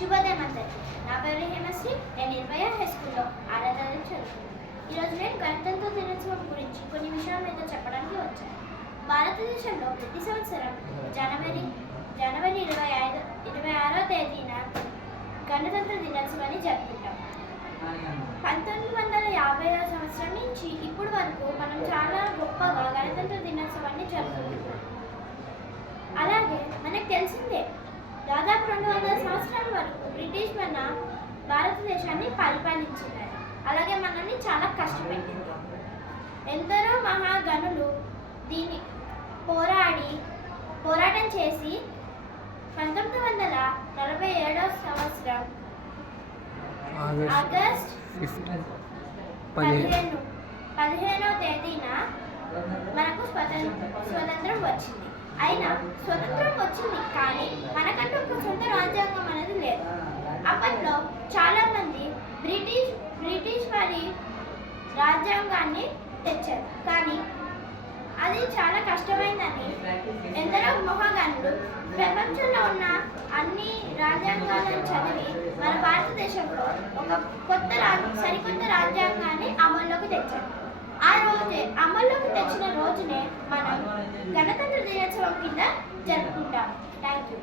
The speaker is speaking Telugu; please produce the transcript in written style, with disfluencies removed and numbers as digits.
శుభోదయం అందరికీ. నా పేరు హేమశ్రీ. నేను 20 హై స్కూల్లో 6వ తరగతి చదువుతున్నాను. ఈరోజు నేను గణతంత్ర దినోత్సవం గురించి కొన్ని విషయాలు మీతో చెప్పడానికి వచ్చాను. భారతదేశంలో ప్రతి సంవత్సరం జనవరి 26వ తేదీన గణతంత్ర దినోత్సవాన్ని జరుపుకుంటాం. 1950వ సంవత్సరం నుంచి ఇప్పుడు వరకు మనం చాలా గొప్పగా గణతంత్ర దినోత్సవాన్ని జరుపుకుంటున్నాం. అలాగే మనకు తెలిసిందే, దాదాపు 200 సంవత్సరాల వరకు బ్రిటిష్ మన భారతదేశాన్ని పరిపాలించినారు. అలాగే మనల్ని చాలా కష్టపెట్టింది. ఎందరో మహాగణులు దీన్ని పోరాటం చేసి 1947వ సంవత్సరం ఆగస్ట్ 15వ తేదీన మనకు స్వతంత్రం వచ్చింది. అయినా స్వతంత్రం వచ్చింది, కానీ మనకంటూ ఒక సొంత రాజ్యాంగం అనేది లేదు. అప్పట్లో చాలా మంది బ్రిటిష్ వారి రాజ్యాంగాన్ని తెచ్చారు, కానీ అది చాలా కష్టమైందని ఎందరో మహాగణులు ప్రపంచంలో ఉన్న అన్ని రాజ్యాంగాలను చదివి మన భారతదేశంలో ఒక సరికొత్త రాజ్యాంగాన్ని అమల్లోకి తెచ్చారు. ఆ రోజే అమల్లోకి తెచ్చిన రోజునే మనం గణతంత్ర దినోత్సవం కింద జరుపుకుంటాం. Thank you.